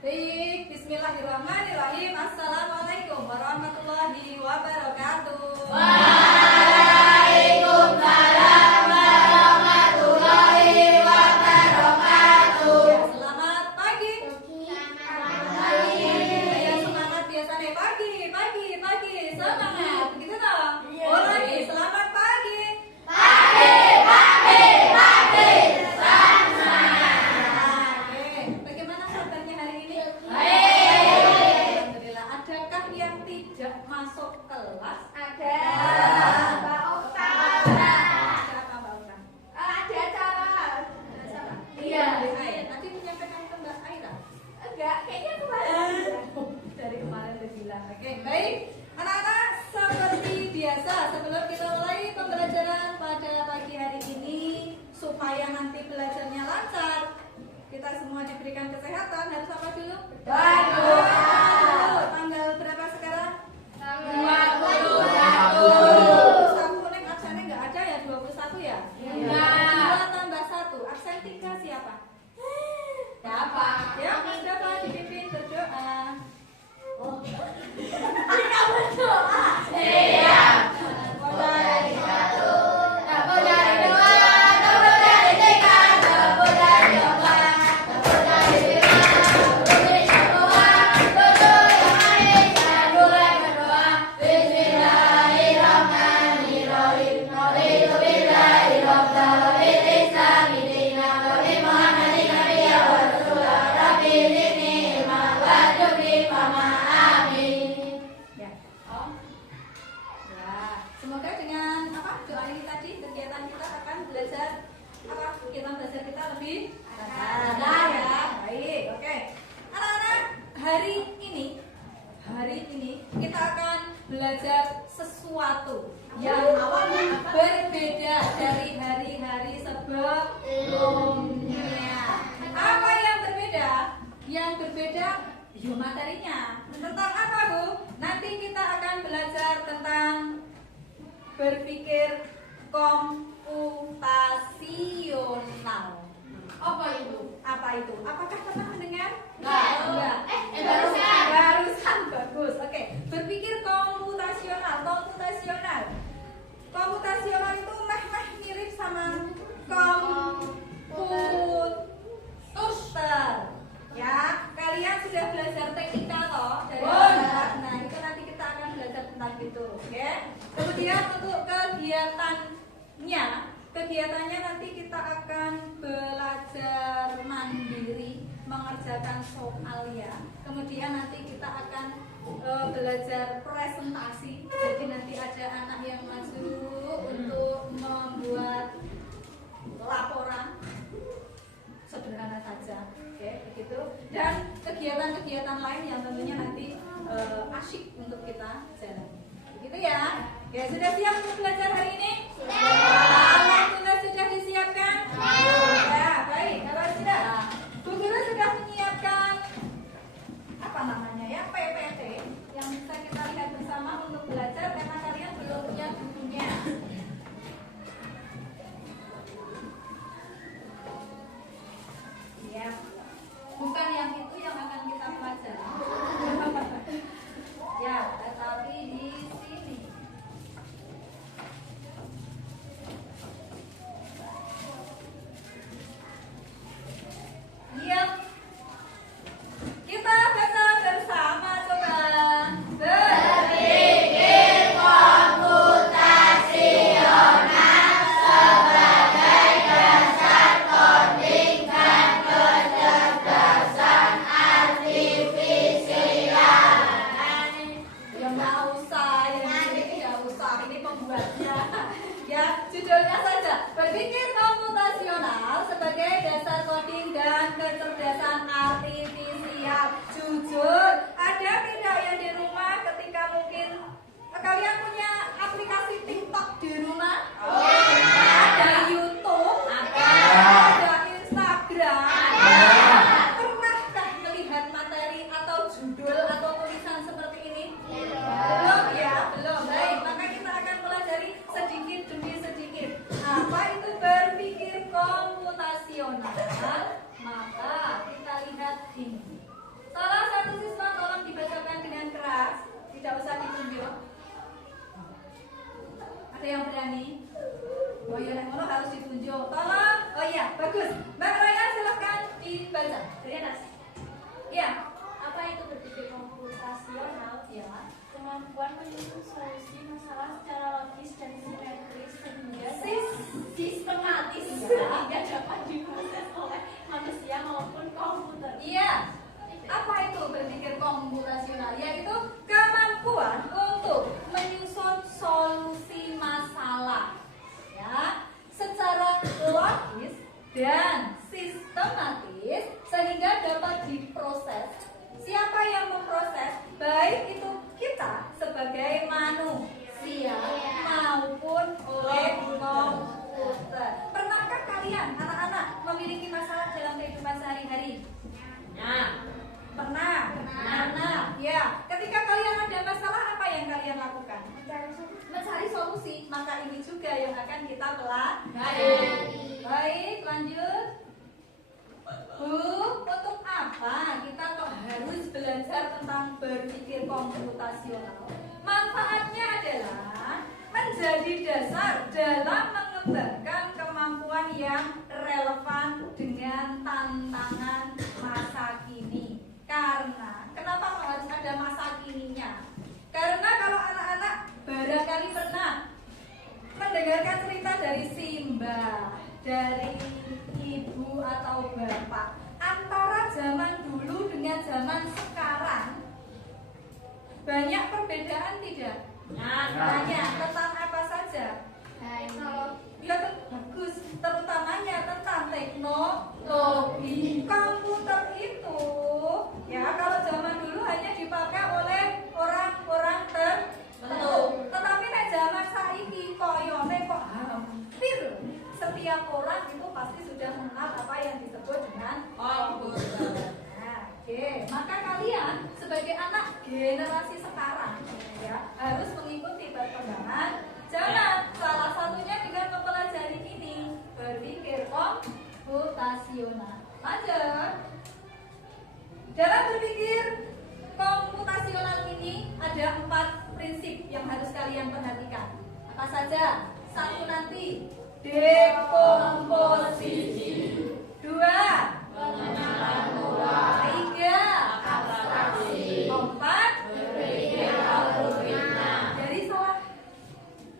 Baik, bismillahirrahmanirrahim. Assalamualaikum warahmatullahi wabarakatuh. Waalaikumsalam warahmatullahi wabarakatuh. Ya, selamat pagi. Ayo semangat biasanya pagi. Semangat, begitu toh? Oh, lagi selamat pagi. Oke, bagaimana kabarnya hari ini? Alhamdulillah. Adakah yang tidak masuk kelas? Ada. Mbak Okta. Siapa Mbak Okta? Ada acara. Siapa? Iya. Nanti menyampaikan ke Mbak Aira. Enggak, kayaknya kemarin. Dari kemarin udah bilang. Oke, baik. Anak-anak, seperti biasa sebelum kita mulai pembelajaran pada pagi hari ini, supaya nanti belajarnya lancar, kita semua diberikan kesehatan. Harus apa dulu? Berdoa. Tanggal berapa sekarang? 21. 21. Nek absennya nggak ada ya? 21 ya? Enggak. 2 tambah 1. Absen 3 siapa? Siapa? Ya, Mas Dafa dipimpin berdoa. Kita berdoa. Iya. Dari satu, dapur dari dua, dapur dari tiga, dapur dari empat, dapur dari lima, dapur dari semua, dapur yang lain, dan mulai berdoa. Bismillahirrahmanirrahim. Raditu billahi rabban wa bil islami dinan wa bi Muhammadin nabiyyan wa rasulan. Rabbi zidni ilman warzuqni fahma. Amin. Ya. Ya, semoga dengan doa ini tadi kegiatan kita akan belajar kegiatan belajar kita lebih lancar ya. Baik, oke. Anak-anak, hari ini kita akan belajar sesuatu yang berbeda dari hari-hari sebelumnya. Apa yang berbeda? Yang berbeda yo materinya. Tentang apa, Bu? Nanti kita akan belajar tentang berpikir komputasional. Apa itu? Apa itu? Apakah pernah mendengar? Enggak. Barusan. Barusan bagus. Oke, berpikir komputasional. Komputasional itu meh mirip sama komputer. Ya, kalian sudah belajar teknikal toh dari barat. Nah, itu nanti kita akan belajar tentang itu, oke? Kemudian untuk kegiatannya nanti kita akan belajar mandiri, mengerjakan soal ya. Kemudian nanti kita akan belajar presentasi. Jadi nanti ada anak yang masuk untuk membuat laporan sederhana saja, oke, begitu. Dan kegiatan-kegiatan lain yang tentunya nanti asyik untuk kita jalani, begitu ya. Oke, sudah siap untuk belajar hari ini? Sudah disiapkan? Ya, baik. Kalau sudah, Bu Guru sudah menyiapkan apa namanya ya, PPT yang bisa kita lihat bersama untuk belajar karena kalian belum punya bukunya. Ya, bukan yang itu yang akan kita pelajari. Ya, tetapi di sini. Beres. Ya, Apa itu berpikir komputasional? ya. Kemampuan menyusun solusi masalah secara logis dan simetris sehingga Sistematis. sehingga dapat diproses oleh manusia maupun komputer. Iya. Apa itu berpikir komputasional? Yaitu kemampuan untuk menyusun solusi masalah, ya, secara logis dan sistematis sehingga dapat diproses. Siapa yang memproses? Baik itu kita sebagai manusia maupun oleh komputer. Pernahkah kalian anak-anak memiliki masalah dalam kehidupan sehari-hari? Pernah. Ya. Ketika kalian ada masalah, apa yang kalian lakukan? Mencari solusi. Maka ini juga yang akan kita pelajari. Baik, lanjut. Bu, untuk apa kita kok harus belajar tentang berpikir komputasional? Manfaatnya adalah menjadi dasar dalam mengembangkan kemampuan yang relevan dengan tantangan masa kini. Karena, kenapa harus ada masa kininya? Karena kalau anak-anak barangkali pernah mendengarkan cerita dari Simba, dari ibu atau bapak, antara zaman dulu dengan zaman sekarang banyak perbedaan tidak? Banyak. Tentang apa saja? Ya bagus, terutamanya tentang teknologi. Komputer itu, ya, kalau zaman dulu hanya dipakai oleh orang-orang tertentu. Tetapi nek zaman saiki koyone kok hampir setiap orang itu pasti sudah mengenal apa yang disebut dengan komputer. Nah, oke, maka kalian sebagai anak generasi sekarang, ya, harus mengikuti perkembangan zaman. Salah satunya dengan mempelajari ini, berpikir komputasional. Lanjut. Dalam berpikir komputasional ini ada 4 prinsip yang harus kalian perhatikan. Apa saja? 1 nanti dekomposisi, 2 pengenalan pola, 3 abstraksi, 4 berpikir algoritma.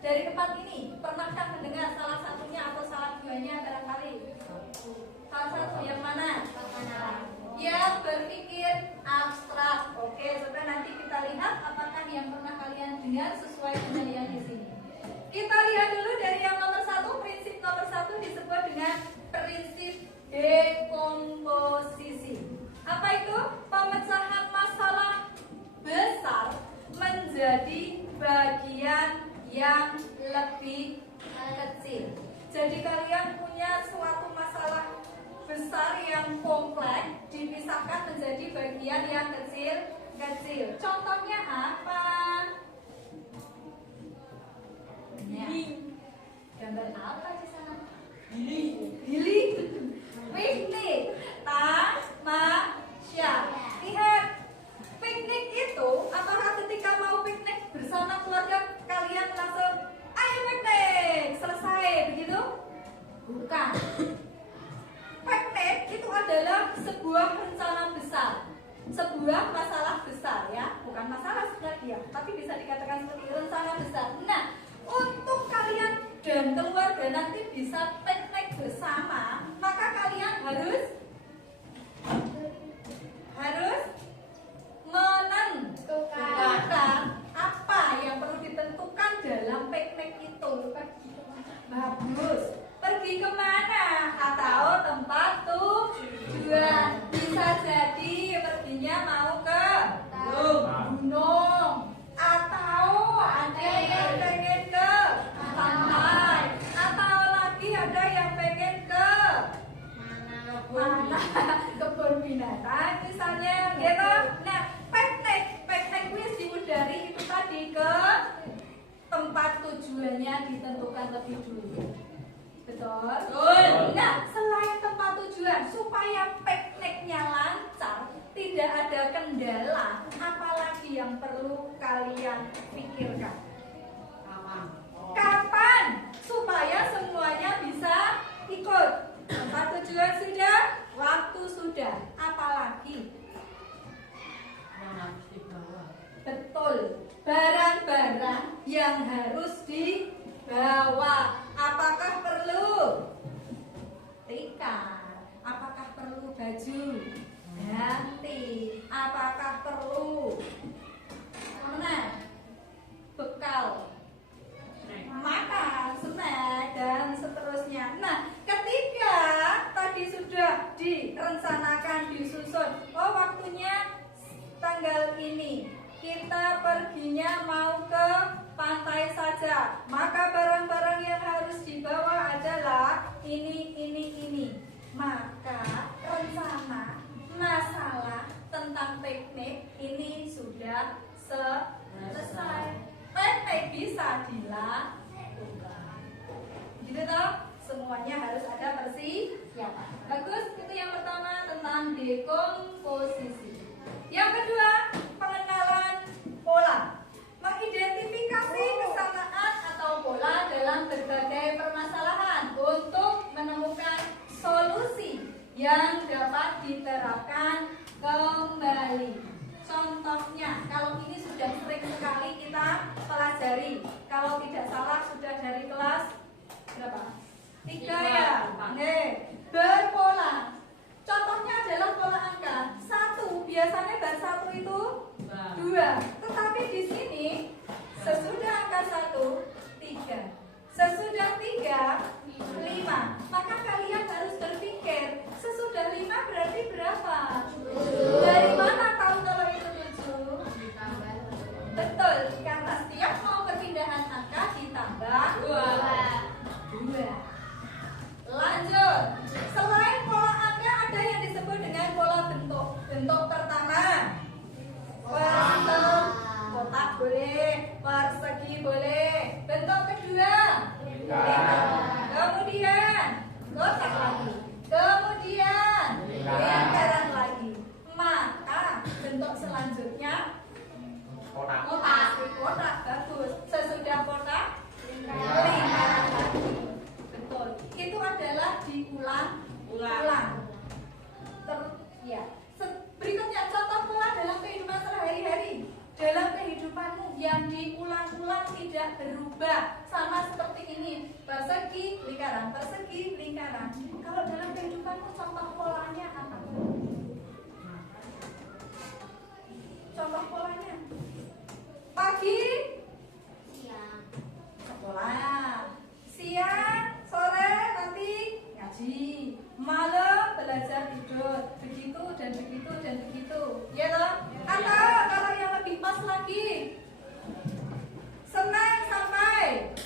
Dari 4 ini, pernahkah mendengar salah satunya atau salah duanya barangkali? Salah satu yang mana? Ya, berpikir abstrak. Oke, sudah, nanti kita lihat apakah yang pernah kalian dengar sesuai dengan yang di sini. Kita lihat dulu dari yang nomor 1. Prinsip nomor 1 disebut dengan prinsip dekomposisi. Apa itu? Pemecahan masalah besar menjadi bagian yang lebih kecil. Jadi kalian punya suatu masalah besar yang kompleks dipisahkan menjadi bagian yang kecil-kecil. Contohnya apa? Gambar apa di sana? Giling. Piknik. Tamasya. Lihat. Piknik itu, apakah ketika mau piknik bersama keluarga kalian langsung ayo piknik, selesai begitu? Bukan. Piknik itu adalah sebuah rencana besar, sebuah masalah besar, ya, bukan masalah sebenarnya, tapi bisa dikatakan seperti rencana besar. Nah, untuk kalian dan keluarga nanti bisa piknik bersama, maka kalian harus menentukan apa yang perlu ditentukan dalam piknik itu. Bagus. Pergi kemana atau tempat tujuan. Bisa jadi perginya mau ke gunung, atau ada yang pengen ke pantai, atau lagi ada yang pengen ke mana kebun binatang misalnya, gitu. Nah, piknik wis diudari itu tadi ke tempat tujuannya ditentukan lebih dulu. Betul? Nah, selain tempat tujuan, supaya pikniknya lancar, tidak ada kendala, apalagi yang perlu kalian pikirkan? Kapan? Supaya semuanya bisa ikut. Tempat tujuan sudah, waktu sudah. Apa barang-barang yang harus dibawa. Apakah perlu tikar? Apakah perlu baju ganti? Apakah perlu mana bekal makan, snack, dan seterusnya. Nah, ketika tadi sudah direncanakan, disusun, oh waktunya tanggal ini, kita perginya mau ke pantai saja, maka barang-barang yang harus dibawa adalah ini. Maka rencana masalah tentang piknik ini sudah selesai. Piknik bisa dilakukan. Gitu toh? Semuanya harus ada persiapan. Bagus, itu yang pertama tentang dekomposisi. Yang kedua, pengenalan pola. Mengidentifikasi kesamaan atau pola dalam berbagai permasalahan untuk menemukan solusi yang dapat diterapkan kembali. Contohnya, kalau ini sudah sering sekali kita pelajari, kalau tidak salah sudah dari kelas berapa? 3 ya? Oke. Berpola. Contohnya adalah pola angka 1. Biasanya bar 1 itu 2. Tetapi di sini sesudah angka 1 3. Sesudah 3 5. Maka kalian harus berpikir sesudah 5 berarti berapa? Dari mana tahu kalau itu 7? Betul, karena setiap mau perpindahan angka ditambah 2. Lanjut. Selain pola angka ada yang disebut dengan pola bentuk. Bentuk pertama, bentuk kotak boleh, persegi boleh. Bentuk kedua, kemudian kotak lagi, kemudian lingkaran lagi. Maka bentuk selanjutnya kotak bagus. Sesudah kotak lingkaran lagi. Betul. Itu adalah diulang-ulang. Ya. Berikutnya contoh pola dalam kehidupan sehari-hari. Dalam kehidupanmu yang diulang-ulang tidak berubah, sama seperti ini, persegi, lingkaran, persegi, lingkaran. Kalau dalam kehidupanmu contoh polanya apa? Contoh polanya pagi sekolah, siang sore nanti ngaji, malam belajar tidur, begitu dan begitu dan begitu, ya toh? Atau kalau yang lebih pas lagi, Senin sampai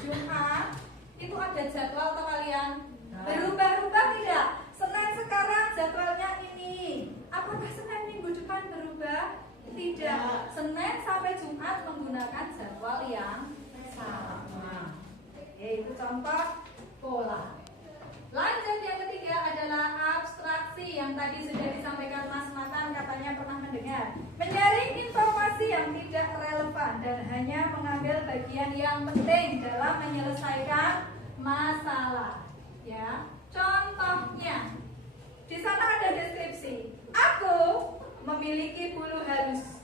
Jumat itu ada jadwal atau kalian? Berubah-ubah tidak? Senin sekarang jadwalnya ini. Apakah Senin minggu depan berubah? Tidak. Senin sampai Jumat menggunakan jadwal yang sama. Itu contoh pola. Lanjut, yang ketiga adalah abstraksi yang tadi sudah disampaikan Mas Nathan, katanya pernah mendengar. Menyaring informasi yang tidak relevan dan hanya mengambil bagian yang penting dalam menyelesaikan masalah. Ya, contohnya di sana ada deskripsi. Aku memiliki bulu halus,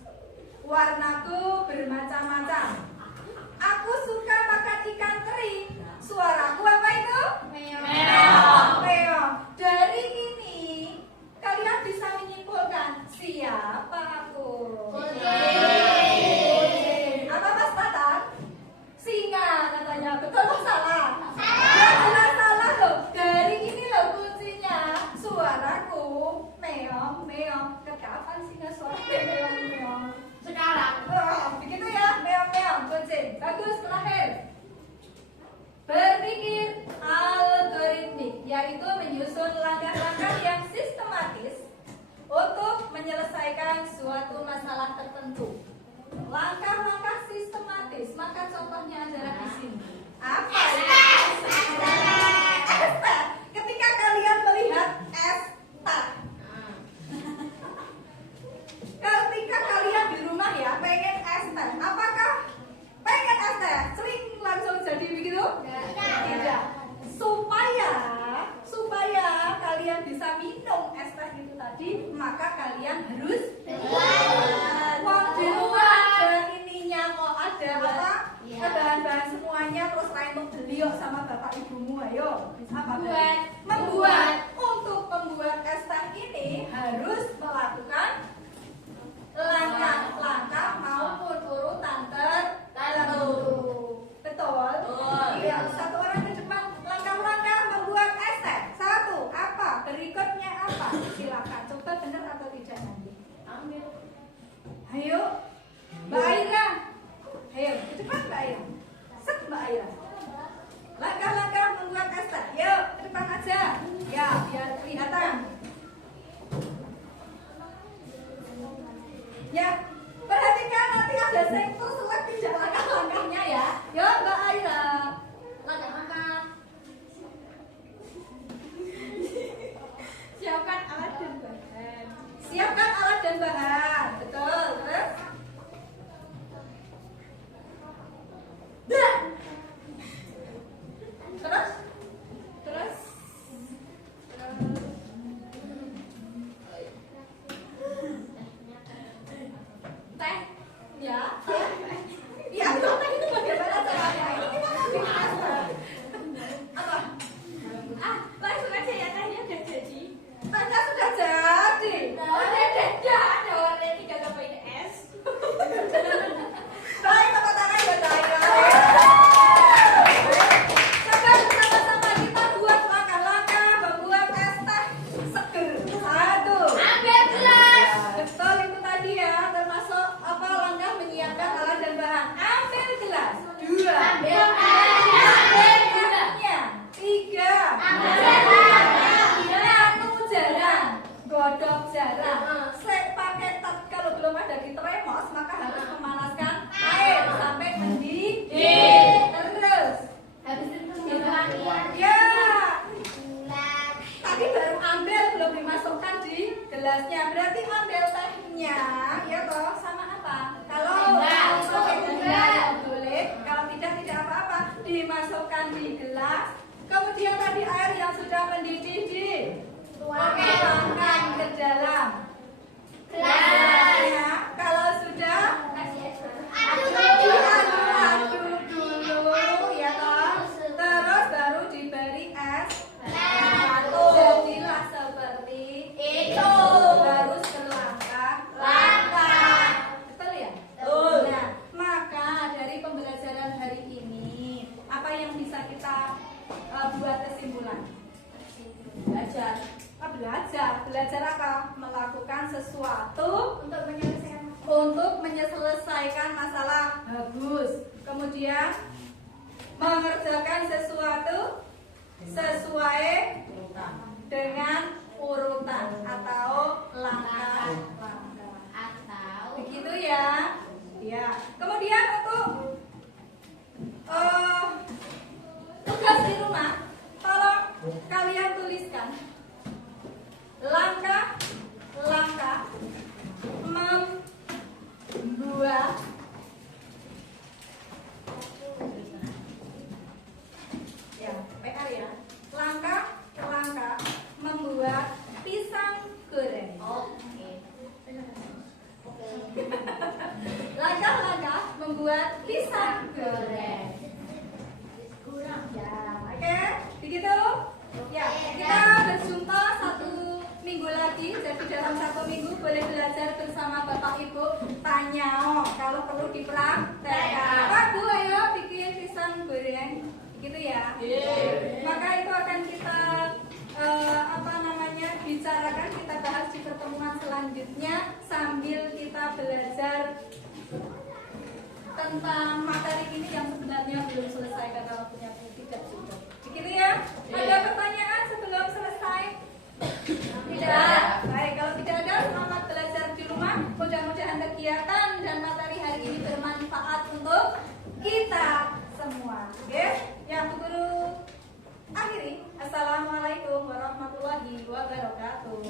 warnaku bermacam-macam. Aku suka makan ikan teri. Suaraku apa itu? Meong. Meong. Dari ini kalian bisa menyimpulkan siapa aku. Kucing. Apa Mas Tatan? Singa katanya. Betul atau salah? Salah. Jelas salah loh. Dari ini loh kuncinya. Suaraku meong meong. Kapan singa suara meong meong? Sekarang. Begitu ya, meong meong kucing. Bagus, terakhir. Berpikir algoritmik, yaitu menyusun langkah-langkah yang sistematis untuk menyelesaikan suatu masalah tertentu. Langkah-langkah sistematis, maka contohnya adalah di sini. Apa ya? Estet. Ketika kalian melihat estet, ketika kalian di rumah ya pengen estet, apakah pengen estet sering langsung jadi begitu? Tidak. Supaya kalian bisa minum es teh itu tadi, maka kalian harus uang di rumah yuk sama bapak ibumu, ayo. Apa? Membuat. Membuat. Untuk membuat es teh ini harus melakukan langkah-langkah maupun urutan tertentu. Betul? Iya. Satu orang ke depan. Langkah-langkah membuat es teh. Satu. Apa? Berikutnya apa? Silakan. Coba benar atau tidak nanti. Ambil. Ayo, Mbak Aira. Ayo, cepat Mbak Aira. Set Mbak Aira. Langkah-langkah membuat es teh. Yuk, ke depan aja. Ya, biar kelihatan. Ya, perhatikan nanti ada sektor selek tidak langkah-langkahnya ya. Yuk Mbak Aira. Langkah-langkah. Siapkan alat dan bahan. Siapkan alat dan bahan. Betul. Terus? Dah. Terus? Terus? Teh. Ya. Teh. Ya, teh itu bagaimana caranya? Ini kita mau bikin es teh. Apa? Langsung aja ya, tehnya udah jadi. Tehnya sudah jadi. Udah ada warnanya, tinggal tambahin es. Baik, tepuk tangan buat saya. Coba bersama-sama kita buat langkah-langkah membuat es teh seger. Satu. Ambil gelas. Betul itu tadi ya, termasuk apa langkah menyiapkan alat dan bahan. Ambil gelas. Dua. Ambil air. Ambil gula. Gelasnya. Tiga. Ambil air. Nyatu jarang, godok jarang. Pakai tab kalau belum ada di termos maka harus memanaskan air sampai mendidih. Terus. Habis itu dimakan. Ya. Tadi baru ambil belum dimasukkan di gelasnya. Berarti ambil tehnya, ya toh sama apa? Kalau Gula. pakai gula boleh, kalau tidak apa-apa. Dimasukkan di gelas. Kemudian tadi air yang sudah mendidih dituangkan ke dalam gelasnya. Kalau sudah diaduk dulu, ya toh. Terus baru diberi es. Jadilah seperti Itu. baru selangkah. Betul ya? Nah, maka dari pembelajaran hari ini, apa yang bisa kita buat kesimpulan? Belajar. Belajar apa? Melakukan sesuatu Untuk menyelesaikan untuk menyelesaikan masalah. Bagus. Kemudian mengerjakan sesuatu sesuai dengan urutan atau langkah-langkah. atau Begitu ya. Ya. Kemudian untuk tugas di rumah, tolong kalian tuliskan langkah-langkah membuat ya, PR ya. Langkah-langkah membuat pisang goreng. Oke. Langkah-langkah membuat pisang goreng. Kurang. Ya, oke, begitu. Ya, kita berjumpa 1 minggu lagi. Jadi dalam 1 minggu boleh belajar bersama Bapak Ibu. Tanya, kalau perlu dipraktekkan. Pak Bu, ayo bikin pisang goreng, gitu ya. Maka itu akan kita bicarakan, kita bahas di pertemuan selanjutnya sambil kita belajar tentang materi ini yang sebenarnya belum selesai karena waktunya tidak cukup. Begitu ya? Ada pertanyaan sebelum selesai? Tidak. Baik, kalau tidak ada, selamat belajar di rumah. Mudah-mudahan kegiatan dan materi hari ini bermanfaat untuk kita semua. Oke? Yang guru akhiri. Assalamualaikum warahmatullahi wabarakatuh.